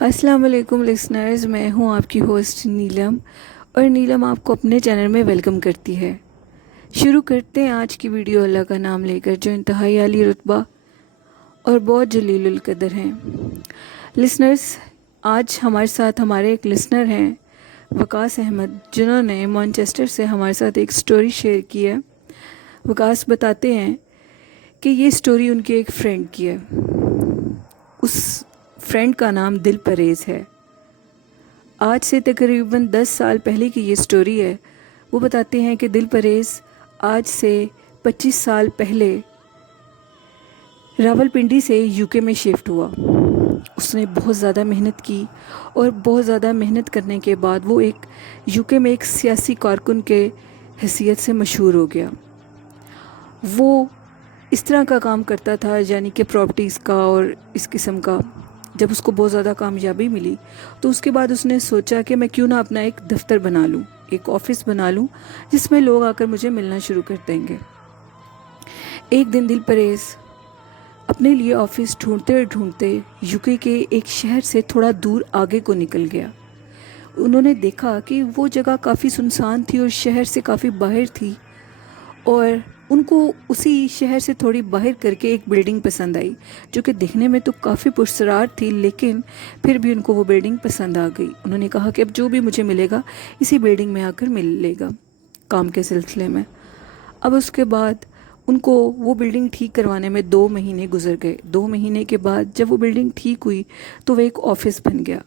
अस्सलाम वालेकुम लिसनर्स, मैं हूं आपकी होस्ट नीलम और नीलम आपको अपने चैनल में वेलकम करती है। शुरू करते हैं आज की वीडियो अल्लाह का नाम लेकर, जो इंतहाई आली रुतबा और बहुत जलीलुल कदर हैं। लिसनर्स, आज हमारे साथ हमारे एक लिसनर हैं वकास अहमद, जिन्होंने मैनचेस्टर से हमारे साथ एक स्टोरी शेयर की है। वकास बताते हैं कि ये स्टोरी उनके एक फ्रेंड की है। उस फ्रेंड का नाम दिल परेज़ है। आज से तकरीबन 10 साल पहले की ये स्टोरी है। वो बताते हैं कि दिल परेज़ आज से 25 साल पहले रावलपिंडी से यूके में शिफ्ट हुआ। उसने बहुत ज़्यादा मेहनत की और बहुत ज़्यादा मेहनत करने के बाद वो एक यूके में एक सियासी कारकुन के हैसियत से मशहूर हो गया। वो इस तरह का काम करता था, यानी कि प्रॉपर्टीज़ का और इस किस्म का। जब उसको बहुत ज़्यादा कामयाबी मिली तो उसके बाद उसने सोचा कि मैं क्यों ना अपना एक दफ्तर बना लूँ, एक ऑफ़िस बना लूँ जिसमें लोग आकर मुझे मिलना शुरू कर देंगे। एक दिन दिल परेज़ अपने लिए ऑफ़िस ढूंढते ढूंढते यूके के एक शहर से थोड़ा दूर आगे को निकल गया। उन्होंने देखा कि वो जगह काफ़ी सुनसान थी और शहर से काफ़ी बाहर थी, और उनको उसी शहर से थोड़ी बाहर करके एक बिल्डिंग पसंद आई जो कि दिखने में तो काफ़ी पुरस्कार थी, लेकिन फिर भी उनको वो बिल्डिंग पसंद आ गई। उन्होंने कहा कि अब जो भी मुझे मिलेगा इसी बिल्डिंग में आकर मिलेगा काम के सिलसिले में। अब उसके बाद उनको वो बिल्डिंग ठीक करवाने में 2 महीने गुजर गए। 2 महीने के बाद जब वो बिल्डिंग ठीक हुई तो वो एक ऑफ़िस बन गया।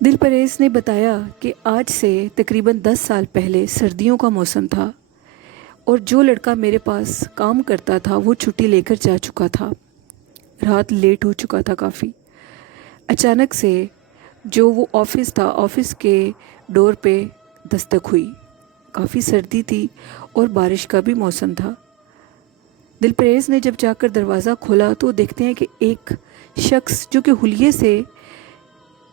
दिल परेज़ ने बताया कि आज से तकरीबन 10 साल पहले सर्दियों का मौसम था और जो लड़का मेरे पास काम करता था वो छुट्टी लेकर जा चुका था। रात लेट हो चुका था काफ़ी। अचानक से जो वो ऑफ़िस था, ऑफ़िस के डोर पे दस्तक हुई। काफ़ी सर्दी थी और बारिश का भी मौसम था। दिल परेज़ ने जब जाकर दरवाज़ा खोला तो देखते हैं कि एक शख्स जो कि हुलिये से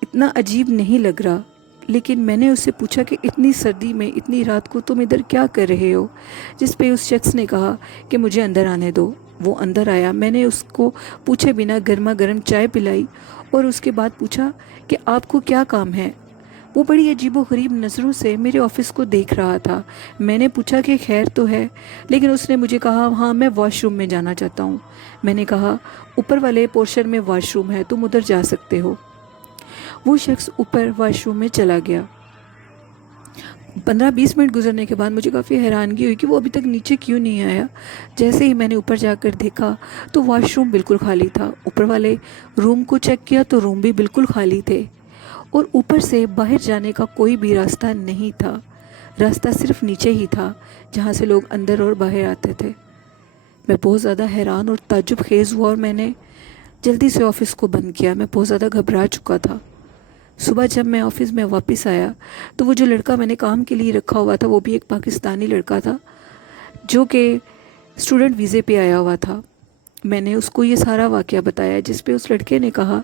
इतना अजीब नहीं लग रहा, लेकिन मैंने उससे पूछा कि इतनी सर्दी में इतनी रात को तुम इधर क्या कर रहे हो, जिस पे उस शख्स ने कहा कि मुझे अंदर आने दो। वो अंदर आया। मैंने उसको पूछे बिना गर्मा गर्म चाय पिलाई और उसके बाद पूछा कि आपको क्या काम है। वो बड़ी अजीबोगरीब नज़रों से मेरे ऑफ़िस को देख रहा था। मैंने पूछा कि खैर तो है, लेकिन उसने मुझे कहा हाँ मैं वॉशरूम में जाना चाहता हूँ। मैंने कहा ऊपर वाले पोर्शन में वॉशरूम है, तुम उधर जा सकते हो। वो शख्स ऊपर वॉशरूम में चला गया। 15-20 मिनट गुजरने के बाद मुझे काफ़ी हैरानगी हुई कि वो अभी तक नीचे क्यों नहीं आया। जैसे ही मैंने ऊपर जाकर देखा तो वॉशरूम बिल्कुल खाली था। ऊपर वाले रूम को चेक किया तो रूम भी बिल्कुल खाली थे और ऊपर से बाहर जाने का कोई भी रास्ता नहीं था। रास्ता सिर्फ नीचे ही था जहाँ से लोग अंदर और बाहर आते थे। मैं बहुत ज़्यादा हैरान और ताज्जुब खेज़ हुआ और मैंने जल्दी से ऑफ़िस को बंद किया। मैं बहुत ज़्यादा घबरा चुका था। सुबह जब मैं ऑफ़िस में वापस आया तो वो जो लड़का मैंने काम के लिए रखा हुआ था वो भी एक पाकिस्तानी लड़का था जो कि स्टूडेंट वीज़े पे आया हुआ था। मैंने उसको ये सारा वाक़या बताया, जिस पे उस लड़के ने कहा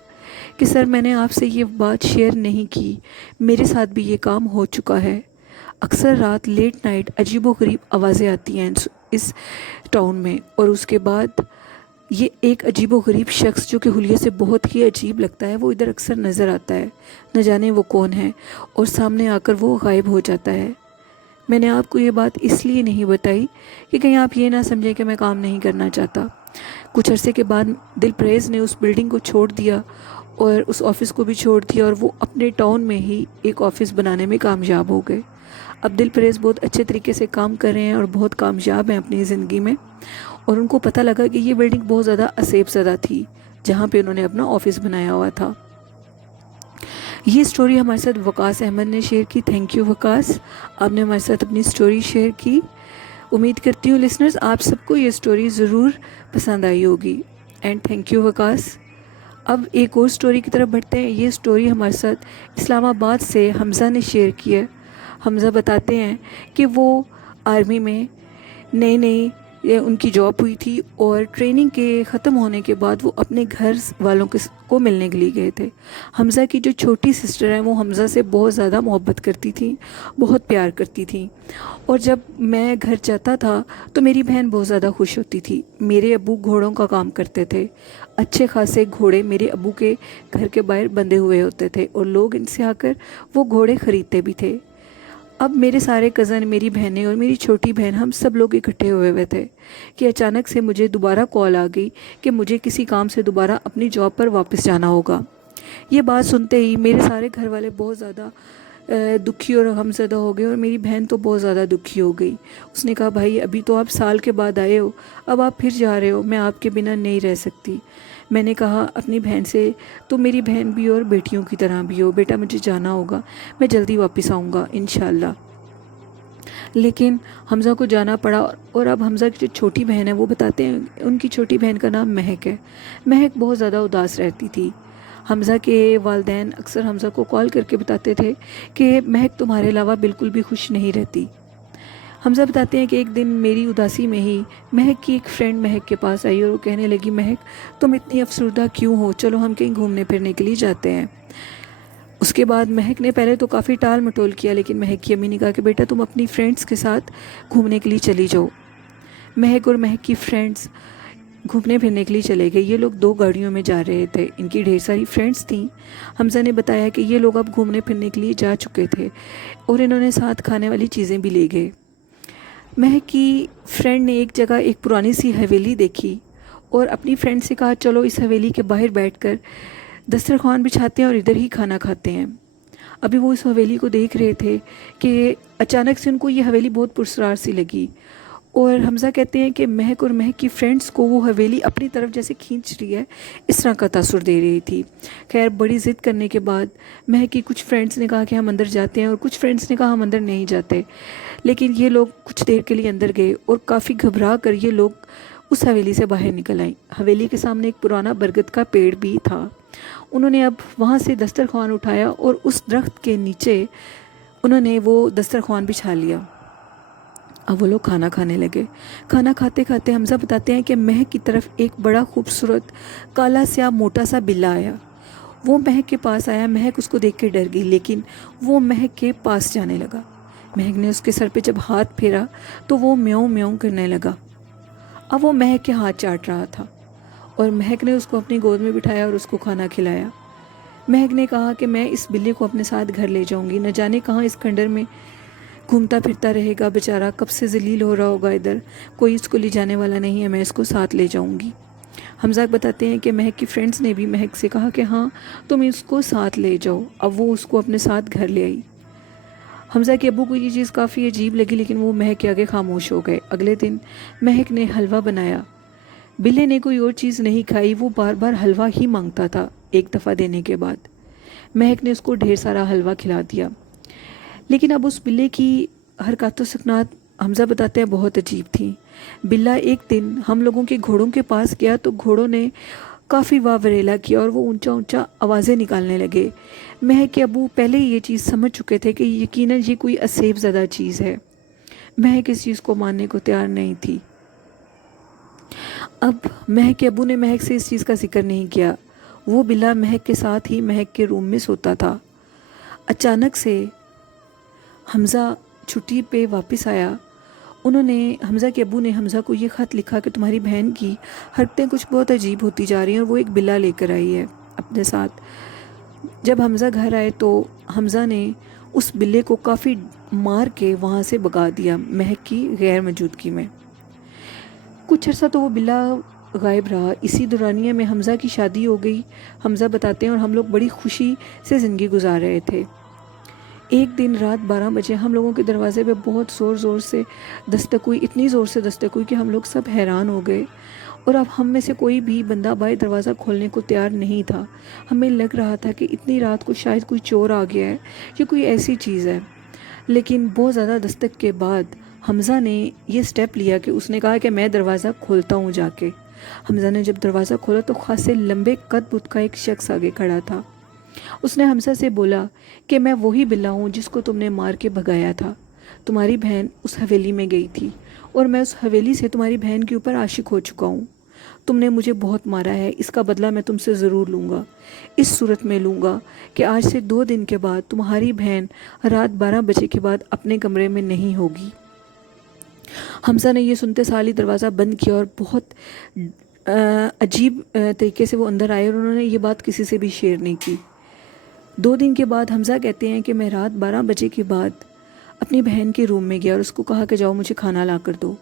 कि सर मैंने आपसे ये बात शेयर नहीं की, मेरे साथ भी ये काम हो चुका है। अक्सर रात लेट नाइट अजीबोगरीब आवाज़ें आती हैं इस टाउन में, और उसके बाद ये एक अजीबोगरीब शख्स जो कि हुलिये से बहुत ही अजीब लगता है वो इधर अक्सर नज़र आता है। न जाने वो कौन है और सामने आकर वो गायब हो जाता है। मैंने आपको ये बात इसलिए नहीं बताई कि कहीं आप ये ना समझें कि मैं काम नहीं करना चाहता। कुछ अरसे के बाद दिल परेज़ ने उस बिल्डिंग को छोड़ दिया और उस ऑफ़िस को भी छोड़ दिया और वो अपने टाउन में ही एक ऑफ़िस बनाने में कामयाब हो गए। अब दिल परेज़ बहुत अच्छे तरीके से काम कर रहे हैं और बहुत कामयाब हैं अपनी ज़िंदगी में। और उनको पता लगा कि ये बिल्डिंग बहुत ज़्यादा असेब ज़दा थी जहाँ पे उन्होंने अपना ऑफ़िस बनाया हुआ था। ये स्टोरी हमारे साथ वकास अहमद ने शेयर की। थैंक यू वकास, आपने हमारे साथ अपनी स्टोरी शेयर की। उम्मीद करती हूँ लिसनर्स आप सबको ये स्टोरी ज़रूर पसंद आई होगी। And thank you Waqas. अब एक और स्टोरी की तरफ बढ़ते हैं। ये स्टोरी हमारे साथ इस्लामाबाद से हमज़ा ने शेयर की है। हमज़ा बताते हैं कि वो आर्मी में नई नई उनकी जॉब हुई थी और ट्रेनिंग के ख़त्म होने के बाद वो अपने घर वालों को मिलने के लिए गए थे। हमज़ा की जो छोटी सिस्टर है वो हमज़ा से बहुत ज़्यादा मोहब्बत करती थी, बहुत प्यार करती थी, और जब मैं घर जाता था तो मेरी बहन बहुत ज़्यादा खुश होती थी। मेरे अब्बू घोड़ों का काम करते थे। अच्छे खासे घोड़े मेरे अब्बू के घर के बाहर बंधे हुए होते थे और लोग इनसे आकर वो घोड़े ख़रीदते भी थे। अब मेरे सारे कज़न, मेरी बहनें और मेरी छोटी बहन, हम सब लोग इकट्ठे हुए हुए थे कि अचानक से मुझे दोबारा कॉल आ गई कि मुझे किसी काम से दोबारा अपनी जॉब पर वापस जाना होगा। ये बात सुनते ही मेरे सारे घर वाले बहुत ज़्यादा दुखी और गमज़दा हो गए और मेरी बहन तो बहुत ज़्यादा दुखी हो गई। उसने कहा, भाई अभी तो आप साल के बाद आए हो, अब आप फिर जा रहे हो, मैं आपके बिना नहीं रह सकती। मैंने कहा अपनी बहन से, तो मेरी बहन भी और बेटियों की तरह भी हो, बेटा मुझे जाना होगा, मैं जल्दी वापस आऊँगा इंशाल्लाह। लेकिन हमज़ा को जाना पड़ा। और अब हमज़ा की जो छोटी बहन है वो बताते हैं, उनकी छोटी बहन का नाम महक है। महक बहुत ज़्यादा उदास रहती थी। हमज़ा के वालिदैन अक्सर हमज़ा को कॉल करके बताते थे कि महक तुम्हारे अलावा बिल्कुल भी खुश नहीं रहती। हमज़ा बताते हैं कि एक दिन मेरी उदासी में ही महक की एक फ्रेंड महक के पास आई और वो कहने लगी, महक तुम इतनी अफसरदा क्यों हो, चलो हम कहीं घूमने फिरने के लिए जाते हैं। उसके बाद महक ने पहले तो काफ़ी टाल मटोल किया, लेकिन महक की अम्मी ने कहा कि बेटा तुम अपनी फ्रेंड्स के साथ घूमने के लिए चली जाओ। महक और महक की फ्रेंड्स घूमने फिरने के लिए चले गए। ये लोग 2 गाड़ियों में जा रहे थे, इनकी ढेर सारी फ्रेंड्स थीं। हमज़ा ने बताया कि ये लोग अब घूमने फिरने के लिए जा चुके थे और इन्होंने साथ खाने वाली चीज़ें भी ले गए। महक की फ्रेंड ने एक जगह एक पुरानी सी हवेली देखी और अपनी फ्रेंड से कहा, चलो इस हवेली के बाहर बैठकर दस्तरखान बिछाते हैं और इधर ही खाना खाते हैं। अभी वो इस हवेली को देख रहे थे कि अचानक से उनको ये हवेली बहुत पुरस्कार सी लगी और हमज़ा कहते हैं कि महक और महक की फ्रेंड्स को वो हवेली अपनी तरफ जैसे खींच रही है, इस तरह का तासुर दे रही थी। खैर बड़ी ज़िद करने के बाद महक की कुछ फ्रेंड्स ने कहा कि हम अंदर जाते हैं और कुछ फ्रेंड्स ने कहा हम अंदर नहीं जाते। लेकिन ये लोग कुछ देर के लिए अंदर गए और काफ़ी घबरा कर ये लोग उस हवेली से बाहर निकल आई। हवेली के सामने एक पुराना बरगद का पेड़ भी था। उन्होंने अब वहाँ से दस्तरखान उठाया और उस दरख्त के नीचे उन्होंने वो दस्तरखान बिछा लिया। अब वो लोग खाना खाने लगे। खाना खाते खाते हमज़ा बताते हैं कि महक की तरफ एक बड़ा खूबसूरत काला स्याह मोटा सा बिल्ला आया। वो महक के पास आया। महक उसको देख के डर गई, लेकिन वो महक के पास जाने लगा। महक ने उसके सर पे जब हाथ फेरा तो वो म्याऊं म्याऊं करने लगा। अब वो महक के हाथ चाट रहा था और महक ने उसको अपनी गोद में बिठाया और उसको खाना खिलाया। महक ने कहा कि मैं इस बिल्ली को अपने साथ घर ले जाऊंगी, न जाने कहाँ इस खंडर में घूमता फिरता रहेगा, बेचारा कब से जलील हो रहा होगा, इधर कोई इसको ले जाने वाला नहीं है, मैं इसको साथ ले जाऊंगी। हमज़ा बताते हैं कि महक की फ्रेंड्स ने भी महक से कहा कि हाँ तुम इसको साथ ले जाओ। अब वो उसको अपने साथ घर ले आई। हमज़ा के अब्बू को ये चीज़ काफ़ी अजीब लगी, लेकिन वो महक के आगे खामोश हो गए। अगले दिन महक ने हलवा बनाया। बिल्ले ने कोई और चीज़ नहीं खाई, वो बार बार हलवा ही मांगता था। एक दफ़ा देने के बाद महक ने उसको ढेर सारा हलवा खिला दिया। लेकिन अब उस बिल्ले की हरकत व सकनात हमज़ा बताते हैं बहुत अजीब थी। बिल्ला एक दिन हम लोगों के घोड़ों के पास गया तो घोड़ों ने काफ़ी वावरेला किया और वो ऊंचा ऊंचा आवाज़ें निकालने लगे। महक के अबू पहले ही ये चीज़ समझ चुके थे कि यकीनन ये कोई असेब ज़दा चीज़ है। महक इस चीज़ को मानने को तैयार नहीं थी। अब महक के अबू ने महक से इस चीज़ का जिक्र नहीं किया। वो बिल्ला महक के साथ ही महक के रूम में सोता था। अचानक से हमज़ा छुट्टी पे वापस आया। उन्होंने हमज़ा के अब्बू ने हमज़ा को ये ख़त लिखा कि तुम्हारी बहन की हरकतें कुछ बहुत अजीब होती जा रही हैं और वो एक बिल्ला लेकर आई है अपने साथ। जब हमज़ा घर आए तो हमज़ा ने उस बिल्ले को काफ़ी मार के वहाँ से भगा दिया महक की गैर मौजूदगी में। कुछ अर्सा तो वो बिल्ला गायब रहा। इसी दौरानिया में हमज़ा की शादी हो गई। हमज़ा बताते हैं और हम लोग बड़ी खुशी से ज़िंदगी गुजार रहे थे। एक दिन रात 12 बजे हम लोगों के दरवाज़े पे बहुत ज़ोर से दस्तक हुई, इतनी ज़ोर से दस्तक हुई कि हम लोग सब हैरान हो गए और अब हम में से कोई भी बंदा बाहर दरवाज़ा खोलने को तैयार नहीं था। हमें लग रहा था कि इतनी रात को शायद कोई चोर आ गया है या कोई ऐसी चीज़ है। लेकिन बहुत ज़्यादा दस्तक के बाद हमज़ा ने ये स्टेप लिया कि उसने कहा कि मैं दरवाज़ा खोलता हूँ जाके। हमज़ा ने जब दरवाज़ा खोला तो खासे लंबे कद बुत का एक शख्स आगे खड़ा था। उसने हमज़ा से बोला कि मैं वही बिल्ला हूँ जिसको तुमने मार के भगाया था। तुम्हारी बहन उस हवेली में गई थी और मैं उस हवेली से तुम्हारी बहन के ऊपर आशिक हो चुका हूँ। तुमने मुझे बहुत मारा है, इसका बदला मैं तुमसे ज़रूर लूँगा। इस सूरत में लूँगा कि आज से 2 दिन के बाद तुम्हारी बहन रात 12 बजे के बाद अपने कमरे में नहीं होगी। हमज़ा ने ये सुनते साल ही दरवाज़ा बंद किया और बहुत عجیب طریقے سے وہ اندر آئے اور انہوں نے یہ بات کسی سے بھی شیئر نہیں کی۔ 2 دن کے بعد حمزہ کہتے ہیں کہ میں رات 12 بجے کے بعد اپنی بہن کے روم میں گیا اور اس کو کہا کہ جاؤ مجھے کھانا لا کر دو۔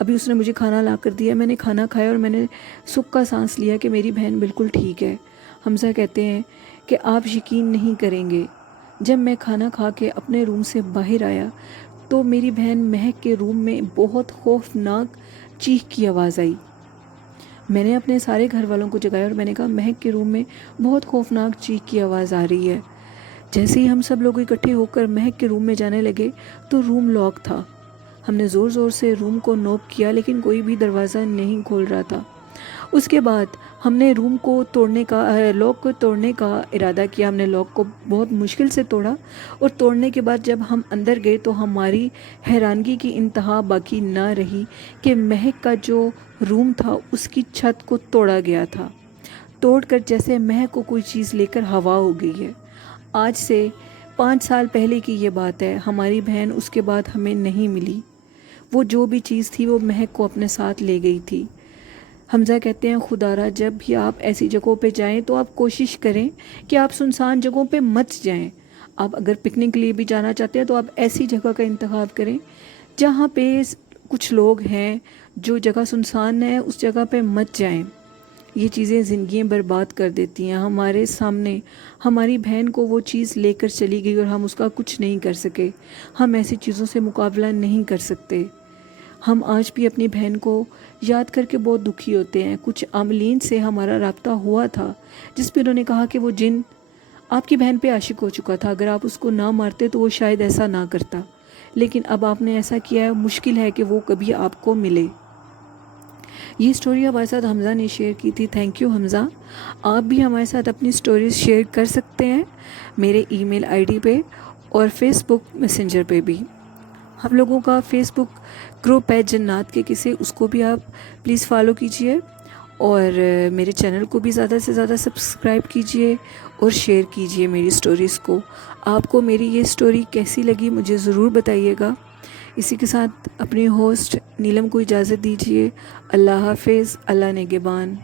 ابھی اس نے مجھے کھانا لا کر دیا، میں نے کھانا کھایا اور میں نے سکھ کا سانس لیا کہ میری بہن بالکل ٹھیک ہے۔ حمزہ کہتے ہیں کہ آپ یقین نہیں کریں گے، جب میں کھانا کھا کے اپنے روم سے باہر آیا تو میری بہن مہک کے روم میں بہت خوفناک چیخ کی آواز آئی۔ میں نے اپنے سارے گھر والوں کو جگایا اور میں نے کہا مہک کے روم میں بہت خوفناک چیخ کی آواز آ رہی ہے۔ جیسے ہی ہم سب لوگ اکٹھے ہو کر مہک کے روم میں جانے لگے تو روم لاک تھا۔ ہم نے زور زور سے روم کو نوک کیا لیکن کوئی بھی دروازہ نہیں کھول رہا تھا۔ اس کے بعد ہم نے لاک کو توڑنے کا ارادہ کیا۔ ہم نے لاک کو بہت مشکل سے توڑا اور توڑنے کے بعد جب ہم اندر گئے تو ہماری حیرانگی کی انتہا باقی نہ رہی کہ مہک کا جو روم تھا اس کی چھت کو توڑا گیا تھا، توڑ کر جیسے مہک کو کوئی چیز لے کر ہوا ہو گئی ہے۔ آج سے 5 سال پہلے کی یہ بات ہے۔ ہماری بہن اس کے بعد ہمیں نہیں ملی۔ وہ جو بھی چیز تھی وہ مہک کو اپنے ساتھ لے گئی تھی۔ حمزہ کہتے ہیں خدا را جب بھی آپ ایسی جگہوں پہ جائیں تو آپ کوشش کریں کہ آپ سنسان جگہوں پہ مت جائیں۔ آپ اگر پکنک کے لیے بھی جانا چاہتے ہیں تو آپ ایسی جگہ کا انتخاب کریں جہاں پہ کچھ لوگ ہیں، جو جگہ سنسان ہے اس جگہ پہ مت جائیں۔ یہ چیزیں زندگیاں برباد کر دیتی ہیں۔ ہمارے سامنے ہماری بہن کو وہ چیز لے کر چلی گئی اور ہم اس کا کچھ نہیں کر سکے۔ ہم ایسی چیزوں سے مقابلہ نہیں کر سکتے۔ ہم آج بھی اپنی بہن کو یاد کر کے بہت دکھی ہوتے ہیں۔ کچھ عاملین سے ہمارا رابطہ ہوا تھا جس پہ انہوں نے کہا کہ وہ جن آپ کی بہن پہ عاشق ہو چکا تھا، اگر آپ اس کو نہ مارتے تو وہ شاید ایسا نہ کرتا، لیکن اب آپ نے ایسا کیا ہے، مشکل ہے کہ وہ کبھی آپ کو ملے۔ یہ سٹوری ہمارے ساتھ حمزہ نے شیئر کی تھی۔ تھینک یو حمزہ۔ آپ بھی ہمارے ساتھ اپنی سٹوریز شیئر کر سکتے ہیں میرے ای میل آئی ڈی پہ اور فیس بک میسنجر پہ بھی۔ ہم لوگوں کا فیس بک گروپ ہے جنات کے قصے، اس کو بھی آپ پلیز فالو کیجئے اور میرے چینل کو بھی زیادہ سے زیادہ سبسکرائب کیجئے اور شیئر کیجئے میری سٹوریز کو۔ آپ کو میری یہ سٹوری کیسی لگی مجھے ضرور بتائیے گا۔ اسی کے ساتھ اپنی ہوسٹ نیلم کو اجازت دیجیے۔ اللہ حافظ، اللہ نگہبان۔